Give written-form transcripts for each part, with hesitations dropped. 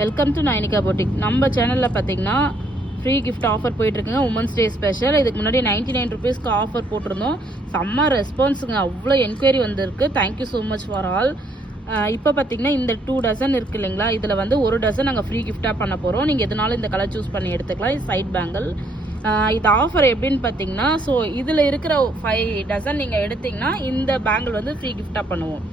Welcome to Nainika boutique. நம்ம சேனலில் பார்த்தீங்கன்னா ஃப்ரீ கிஃப்ட் ஆஃபர் போயிட்டுருக்குங்க. Women's day special. இதுக்கு முன்னாடி 99 ருபீஸ்க்கு ஆஃபர் போட்டிருந்தோம். செம்ம ரெஸ்பான்ஸுங்க, அவ்வளோ என்கொயரி வந்திருக்கு. Thank you so much for all. இப்போ பார்த்தீங்கன்னா இந்த 2 டசன் இருக்குது இல்லைங்களா, இதில் வந்து 1 டசன் நாங்கள் ஃப்ரீ கிஃப்டாக பண்ண போகிறோம். நீங்கள் எதனாலும் இந்த கலர் சூஸ் பண்ணி எடுத்துக்கலாம். இது சைட் பேங்கிள். இது ஆஃபர் எப்படின்னு பார்த்தீங்கன்னா, ஸோ இதில் இருக்கிற 5 டசன் நீங்கள் எடுத்திங்கன்னா இந்த பேங்கிள் வந்து ஃப்ரீ கிஃப்டாக பண்ணுவோம்.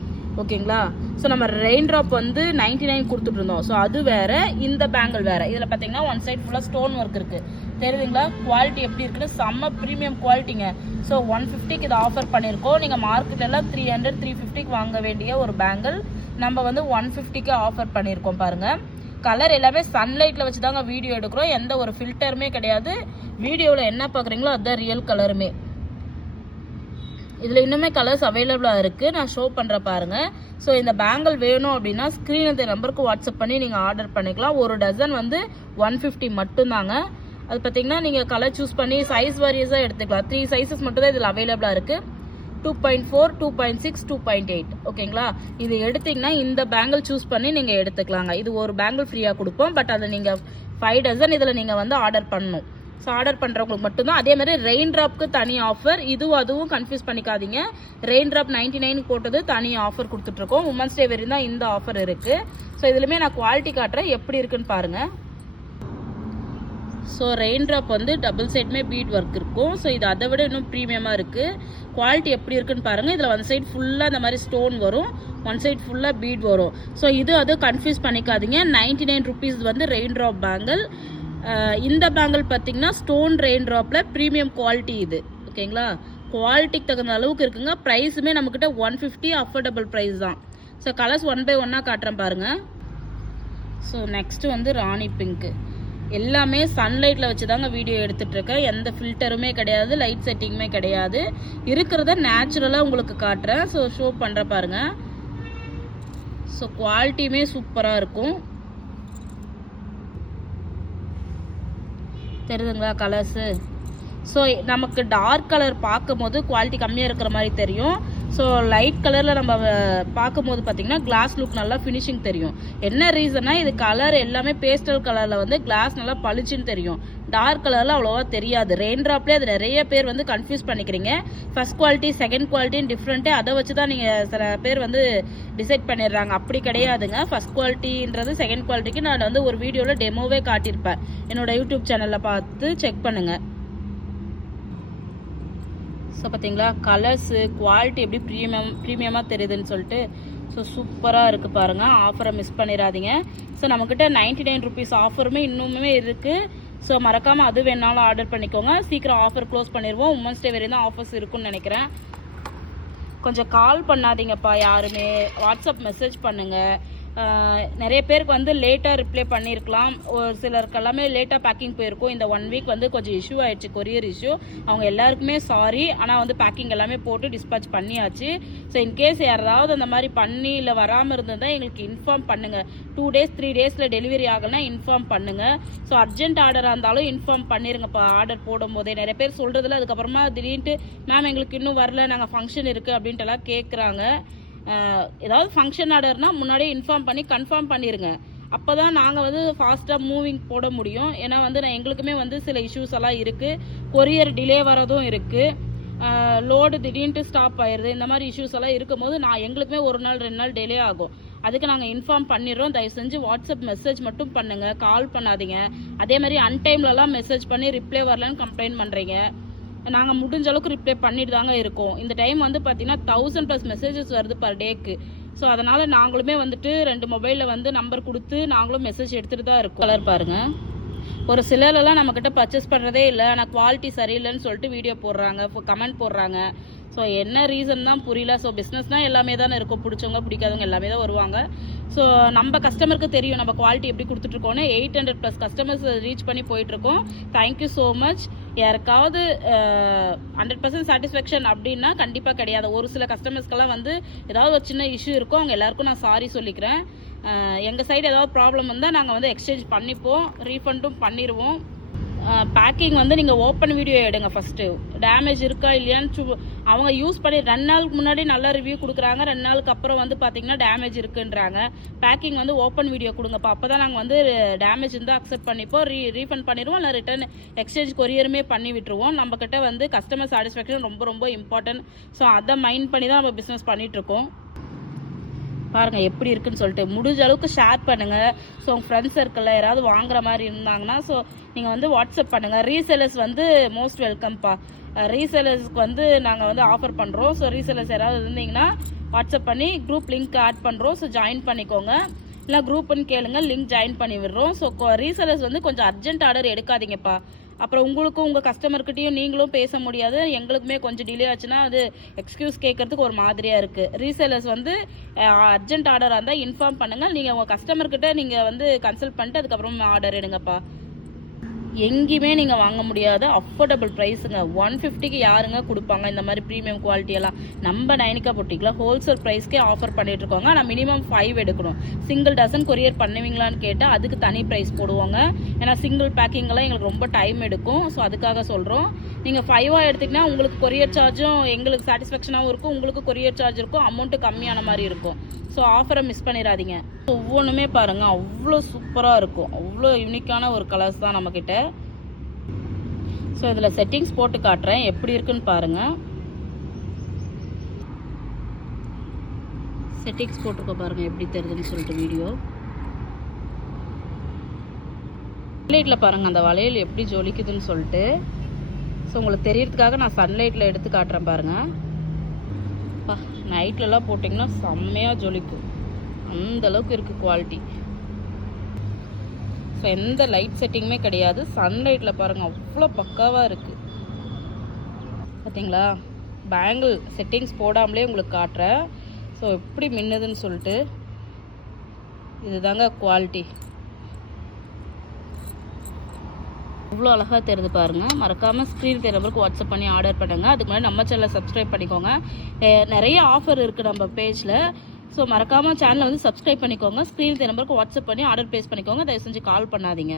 ஓகேங்களா? ஸோ நம்ம ரெயின் ட்ராப் வந்து 99 கொடுத்துட்டு இருந்தோம். ஸோ அது வேற, இந்த பேங்கிள் வேற. இதில் பார்த்தீங்கன்னா ஒன் சைட் ஃபுல்லாக ஸ்டோன் ஒர்க் இருக்கு. தெரியுதுங்களா? குவாலிட்டி எப்படி இருக்குன்னு செம்ம ப்ரீமியம் குவாலிட்டிங்க. ஸோ 150க்கு இதை ஆஃபர் பண்ணியிருக்கோம். நீங்கள் மார்க்கெட்டெல்லாம் 300 350க்கு வாங்க வேண்டிய ஒரு பேங்கிள் நம்ம வந்து 150க்கு ஆஃபர் பண்ணியிருக்கோம். பாருங்க, கலர் எல்லாமே சன்லைட்டில் வச்சு தாங்க வீடியோ எடுக்கிறோம். எந்த ஒரு ஃபில்டருமே கிடையாது. வீடியோவில் என்ன பார்க்குறீங்களோ அதுதான் ரியல் கலருமே. இதில் இன்னுமே கலர்ஸ் அவைலபிளாக இருக்குது. நான் ஷோ பண்ணுற பாருங்கள். ஸோ இந்த பேங்கிள் வேணும் அப்படின்னா ஸ்க்ரீன் இந்த நம்பருக்கு வாட்ஸ்அப் பண்ணி நீங்கள் ஆர்டர் பண்ணிக்கலாம். 1 டசன் வந்து 150 மட்டும்தாங்க. அது பார்த்தீங்கன்னா நீங்கள் கலர் சூஸ் பண்ணி சைஸ் வாரியஸாக எடுத்துக்கலாம். 3 சைஸஸ் மட்டும் தான் இதில் அவைலபிளாக இருக்குது. 2.4, 2.6, 2.8. ஓகேங்களா? இது எடுத்திங்கன்னா இந்த பேங்கிள் சூஸ் பண்ணி நீங்கள் எடுத்துக்கலாங்க. இது ஒரு பேங்கிள் ஃப்ரீயாக கொடுப்போம். பட் அதை நீங்கள் 5 டசன் இதில் நீங்கள் வந்து ஆர்டர் பண்ணணும். ஸோ ஆர்டர் பண்ணுறவங்களுக்கு மட்டும்தான். அதே மாதிரி ரெயின் ட்ராப்க்கு தனி ஆஃபர். அதுவும் கன்ஃபியூஸ் பண்ணிக்காதீங்க. ரெயின் ட்ராப் 99 போட்டது தனி ஆஃபர் கொடுத்துட்ருக்கோம். உமன்ஸ் டே வரையும் தான் இந்த ஆஃபர் இருக்குது. ஸோ இதுலையுமே நான் குவாலிட்டி காட்டுறேன், எப்படி இருக்குன்னு பாருங்கள். ஸோ ரெயின் ட்ராப் வந்து டபுள் சைடுமே பீட் ஒர்க் இருக்கும். ஸோ இது அதை விட இன்னும் ப்ரீமியமாக இருக்குது. குவாலிட்டி எப்படி இருக்குன்னு பாருங்கள். இதில் ஒன் சைடு ஃபுல்லாக இந்த மாதிரி ஸ்டோன் வரும், ஒன் சைடு ஃபுல்லாக பீட் வரும். ஸோ அது கன்ஃபியூஸ் பண்ணிக்காதீங்க. 99 ருபீஸ் வந்து ரெயின் ட்ராப் பேங்கிள். இந்த பேங்கிள் பார்த்தீங்கன்னா ஸ்டோன் ரெயின் ட்ராப்பில் ப்ரீமியம் குவாலிட்டி இது. ஓகேங்களா? குவாலிட்டிக்கு தகுந்த அளவுக்கு இருக்குங்க. ப்ரைஸுமே நம்மக்கிட்ட 150 அஃபோர்டபுள் ப்ரைஸ் தான். ஸோ கலர்ஸ் 1 by 1 காட்டுறேன் பாருங்கள். ஸோ நெக்ஸ்ட்டு வந்து ராணி பிங்க்கு. எல்லாமே சன்லைட்டில் வச்சு தாங்க வீடியோ எடுத்துகிட்ருக்கேன். எந்த ஃபில்டருமே கிடையாது, லைட் செட்டிங்குமே கிடையாது. இருக்கிறத நேச்சுரலாக உங்களுக்கு காட்டுறேன். ஸோ ஷோ பண்ணுற பாருங்கள். ஸோ குவாலிட்டியுமே சூப்பராக இருக்கும். தெரியுதுங்களா கலர்ஸு? ஸோ நமக்கு டார்க் கலர் பார்க்கும் போது குவாலிட்டி கம்மியாக இருக்கிற மாதிரி தெரியும். ஸோ லைட் கலரில் நம்ம பார்க்கும்போது பார்த்தீங்கன்னா கிளாஸ் லுக் நல்லா ஃபினிஷிங் தெரியும். என்ன ரீசன்னா, இது கலர் எல்லாமே பேஸ்டல் கலரில் வந்து கிளாஸ் நல்லா பளிச்சுன்னு தெரியும். டார்க் கலரில் அவ்வளோவா தெரியாது. ரெயின் ட்ராப்லேயே அது நிறைய பேர் வந்து கன்ஃபியூஸ் பண்ணிக்கிறீங்க. ஃபர்ஸ்ட் குவாலிட்டி செகண்ட் குவாலிட்டின்னு டிஃப்ரெண்ட்டு. அதை வச்சு தான் நீங்கள் சில பேர் வந்து டிசைட் பண்ணிடுறாங்க. அப்படி கிடையாதுங்க. ஃபர்ஸ்ட் குவாலிட்டின்றது செகண்ட் குவாலிட்டிக்கு நான் வந்து ஒரு வீடியோவில் டெமோவே காட்டியிருப்பேன். என்னோட யூடியூப் சேனலில் பார்த்து செக் பண்ணுங்கள். ஸோ பார்த்தீங்களா கலர்ஸு குவாலிட்டி எப்படி ப்ரீமியமாக தெரியுதுன்னு சொல்லிட்டு. ஸோ சூப்பராக இருக்குது பாருங்கள். ஆஃபரை மிஸ் பண்ணிடாதீங்க. ஸோ நம்மக்கிட்ட 99 ருபீஸ் ஆஃபருமே இன்னுமே இருக்குது. ஸோ மறக்காமல் அது வேணாலும் ஆர்டர் பண்ணிக்கோங்க. சீக்கிரம் ஆஃபர் க்ளோஸ் பண்ணிடுவோம். உமன்ஸ் டே வரையும் தான் ஆஃபர்ஸ் இருக்குன்னு நினைக்கிறேன். கொஞ்சம் கால் பண்ணாதீங்கப்பா யாருமே, வாட்ஸ்அப் மெசேஜ் பண்ணுங்கள். நிறைய பேருக்கு வந்து லேட்டாக ரிப்ளை பண்ணியிருக்கலாம். ஒரு சிலருக்கு எல்லாமே லேட்டாக பேக்கிங் போயிருக்கும். இந்த 1 வீக் வந்து கொஞ்சம் இஷ்யூ ஆயிடுச்சு, கொரியர் இஷ்யூ. அவங்க எல்லாருக்குமே சாரி. ஆனால் வந்து பேக்கிங் எல்லாமே போட்டு டிஸ்பேச் பண்ணியாச்சு. ஸோ இன்கேஸ் யாராவது அந்த மாதிரி பண்ணி இல்லை வராமல் இருந்ததுதான் எங்களுக்கு இன்ஃபார்ம் பண்ணுங்கள். 2 days 3 daysல டெலிவரி ஆகலைன்னா இன்ஃபார்ம் பண்ணுங்கள். ஸோ அர்ஜென்ட் ஆர்டராக இருந்தாலும் இன்ஃபார்ம் பண்ணிடுங்கப்பா. ஆர்டர் போடும் போதே நிறைய பேர் சொல்கிறதுல அதுக்கப்புறமா திடீர்னு மேம் எங்களுக்கு இன்னும் வரல, நாங்கள் ஃபங்க்ஷன் இருக்குது அப்படின்ட்டுலாம் கேட்குறாங்க. ஏதாவது ஃபங்க்ஷன் ஆர்டர்னா முன்னாடியே இன்ஃபார்ம் பண்ணி கன்ஃபார்ம் பண்ணிடுங்க. அப்போ தான் நாங்கள் வந்து ஃபாஸ்ட்டாக மூவிங் போட முடியும். ஏன்னா வந்து எங்களுக்குமே வந்து சில இஷ்யூஸ் எல்லாம் இருக்குது. கொரியர் டிலே வரதும் இருக்குது. லோடு திடீர்னு ஸ்டாப் ஆயிடுது. இந்த மாதிரி இஷ்யூஸ் எல்லாம் இருக்கும் போது எங்களுக்குமே 1 நாள் 2 நாள் டிலே ஆகும். அதுக்கு நாங்கள் இன்ஃபார்ம் பண்ணிடுறோம். தயவு செஞ்சு வாட்ஸ்அப் மெசேஜ் மட்டும் பண்ணுங்கள், கால் பண்ணாதீங்க. அதே மாதிரி அன்டைம்லலாம் மெசேஜ் பண்ணி ரிப்ளை வரலன்னு கம்ப்ளைண்ட் பண்ணுறீங்க. நாங்கள் முடிஞ்ச அளவுக்கு ரிப்ளை பண்ணிட்டு தாங்க இருக்கோம். இந்த டைம் வந்து பார்த்தீங்கன்னா 1000+ மெசேஜஸ் வருது பர் டேக்கு. ஸோ அதனால் நாங்களுமே வந்துட்டு 2 மொபைலில் வந்து நம்பர் கொடுத்து நாங்களும் மெசேஜ் எடுத்துகிட்டு தான் இருக்கோம். கலர் பாருங்கள். ஒரு சிலரெல்லாம் நம்மக்கிட்ட பர்ச்சேஸ் பண்ணுறதே இல்லை, ஆனால் குவாலிட்டி சரியில்லைன்னு சொல்லிட்டு வீடியோ போடுறாங்க, கமெண்ட் போடுறாங்க. ஸோ என்ன ரீசன் தான் புரியல. ஸோ பிஸ்னஸ்னால் எல்லாமே தானே இருக்கும். பிடிச்சவங்க பிடிக்காதவங்க எல்லாமே தான் வருவாங்க. ஸோ நம்ம கஸ்டமருக்கு தெரியும் நம்ம குவாலிட்டி எப்படி கொடுத்துட்ருக்கோன்னு. 800+ கஸ்டமர்ஸ் ரீச் பண்ணி போயிட்டுருக்கோம். Thank you so much. யாருக்காவது 100% சாட்டிஸ்ஃபேக்ஷன் அப்படின்னா கண்டிப்பாக கிடையாது. ஒரு சில கஸ்டமர்ஸ்க்கெல்லாம் வந்து ஏதாவது ஒரு சின்ன இஷ்யூ இருக்கும். அவங்க எல்லாருக்கும் நான் சாரி சொல்லிக்கிறேன். எங்கள் சைடு ஏதாவது ப்ராப்ளம் வந்தால் நாங்கள் வந்து எக்ஸ்சேஞ்ச் பண்ணிப்போம், ரீஃபண்டும் பண்ணிடுவோம். பேக்கிங் வந்து நீங்கள் ஓப்பன் வீடியோ எடுங்க ஃபஸ்ட்டு. டேமேஜ் இருக்கா இல்லையான்னு அவங்க யூஸ் பண்ணி 2 நாளுக்கு முன்னாடி நல்ல ரிவ்யூ கொடுக்குறாங்க, 2 நாளுக்கு அப்புறம் வந்து பார்த்தீங்கன்னா டேமேஜ் இருக்குன்றாங்க. பேக்கிங் வந்து ஓப்பன் வீடியோ கொடுங்கப்பா. அப்போ தான் நாங்கள் வந்து டேமேஜ் இருந்தால் அக்செப்ட் பண்ணிப்போம், ரீஃபண்ட் பண்ணிடுவோம், இல்லை ரிட்டர்ன் எக்ஸ்சேஞ்ச் கொரியருமே பண்ணி விட்டுருவோம். நம்மக்கிட்ட வந்து கஸ்டமர் சாட்டிஸ்ஃபேக்ஷன் ரொம்ப ரொம்ப இம்பார்ட்டன்ட். ஸோ அதை மைண்ட் பண்ணி தான் நம்ம பிஸ்னஸ் பண்ணிகிட்ருக்கோம். பாருங்கள் எப்படி இருக்குன்னு சொல்லிட்டு முடிஞ்ச அளவுக்கு ஷேர் பண்ணுங்கள். ஸோ உங்கள் ஃப்ரெண்ட்ஸ் சர்க்கிளில் யாராவது வாங்குற மாதிரி இருந்தாங்கன்னா ஸோ நீங்கள் வந்து வாட்ஸ்அப் பண்ணுங்கள். ரீசெலர்ஸ் வந்து மோஸ்ட் வெல்கம்ப்பா. ரீசெலர்ஸ்க்கு வந்து நாங்கள் வந்து ஆஃபர் பண்ணுறோம். ஸோ ரீசெலர்ஸ் யாராவது இருந்தீங்கன்னா வாட்ஸ்அப் பண்ணி குரூப் லிங்க் ஆட் பண்ணுறோம். ஸோ ஜாயின் பண்ணிக்கோங்க, இல்லை குரூப்புன்னு கேளுங்க, லிங்க் ஜாயின் பண்ணி விடுறோம். ஸோ ரீசெலர்ஸ் வந்து கொஞ்சம் அர்ஜென்ட் ஆர்டர் எடுக்காதீங்கப்பா. அப்புறம் உங்களுக்கும் உங்கள் கஸ்டமர்கிட்டையும் நீங்களும் பேச முடியாது, எங்களுக்குமே கொஞ்சம் டிலே ஆச்சுன்னா அது எக்ஸ்கியூஸ் கேட்கறதுக்கு ஒரு மாதிரியாக இருக்குது. ரீசேலர்ஸ் வந்து அர்ஜென்ட் ஆர்டராக இருந்தால் இன்ஃபார்ம் பண்ணுங்கள். நீங்கள் உங்கள் கஸ்டமர்கிட்ட நீங்கள் வந்து கன்சல்ட் பண்ணிட்டு அதுக்கப்புறம் ஆர்டர் எடுங்கப்பா. எங்கேயுமே நீங்கள் வாங்க முடியாத அஃபோர்டபுள் ப்ரைஸுங்க. 150க்கு யாருங்க கொடுப்பாங்க இந்த மாதிரி ப்ரீமியம் குவாலிட்டியெல்லாம்? நம்ம நைனிகா பொட்டிக்கில் ஹோல்சேல் ப்ரைஸ்க்கே ஆஃபர் பண்ணிகிட்ருக்கோங்க. ஆனால் மினிமம் 5 எடுக்கணும். சிங்கிள் டசன் கொரியர் பண்ணுவீங்களான்னு கேட்டால் அதுக்கு தனி ப்ரைஸ் போடுவாங்க. ஏன்னா சிங்கிள் பேக்கிங்கெல்லாம் எங்களுக்கு ரொம்ப டைம் எடுக்கும். ஸோ அதுக்காக சொல்கிறோம். நீங்கள் 5 எடுத்திங்கன்னா உங்களுக்கு கொரியர் சார்ஜும் எங்களுக்கு சாட்டிஸ்ஃபேக்ஷனாகவும் இருக்கும், உங்களுக்கு கொரியர் சார்ஜ் இருக்கும், அமௌண்ட்டு கம்மியான மாதிரி இருக்கும். ஸோ ஆஃபரை மிஸ் பண்ணிடாதீங்க. ஒவ்வொன்றுமே பாருங்கள் அவ்வளோ சூப்பராக இருக்கும், அவ்வளோ யூனிக்கான ஒரு கலர்ஸ் தான் நம்மக்கிட்ட. ஸோ இதில் செட்டிங்ஸ் போட்டு காட்டுறேன் எப்படி இருக்குன்னு பாருங்கள். செட்டிங்ஸ் போட்டிருக்க பாருங்கள் எப்படி தெரியுதுன்னு சொல்லிட்டு வீடியோ. சன்லைட்டில் பாருங்கள் அந்த வளையல் எப்படி ஜொலிக்குதுன்னு சொல்லிட்டு. ஸோ உங்களுக்கு தெரியறதுக்காக நான் சன்லைட்டில் எடுத்து காட்டுறேன் பாருங்கள். நைட்லலாம் போட்டிங்கன்னா செம்மையாக ஜொலிக்கும், அந்தளவுக்கு இருக்குது குவாலிட்டி. ஸோ எந்த லைட் செட்டிங்குமே கிடையாது, சன்லைட்டில் பாருங்கள் அவ்வளோ பக்காவாக இருக்குது. பார்த்தீங்களா? பேங்கிள் செட்டிங்ஸ் போடாமலே உங்களுக்கு காட்டுறேன். ஸோ எப்படி மின்னுதுன்னு சொல்லிட்டு. இதுதாங்க குவாலிட்டி, இவ்வளோ அழகாக தெரியுது பாருங்கள். மறக்காமல் ஸ்க்ரீன் நம்பருக்கு வாட்ஸ்அப் பண்ணி ஆர்டர் பண்ணுங்கள். அதுக்கு முன்னாடி நம்ம சேனலை சப்ஸ்கிரைப் பண்ணிக்கோங்க. நிறைய ஆஃபர் இருக்குது நம்ம பேஜில். ஸோ மறக்காமல் சேனலை வந்து சப்ஸ்கிரைப் பண்ணிக்கோங்க. ஸ்க்ரீன் நம்பருக்கு வாட்ஸ்அப் பண்ணி ஆர்டர் ப்ளேஸ் பண்ணிக்கோங்க. தயவு செஞ்சு கால் பண்ணாதீங்க.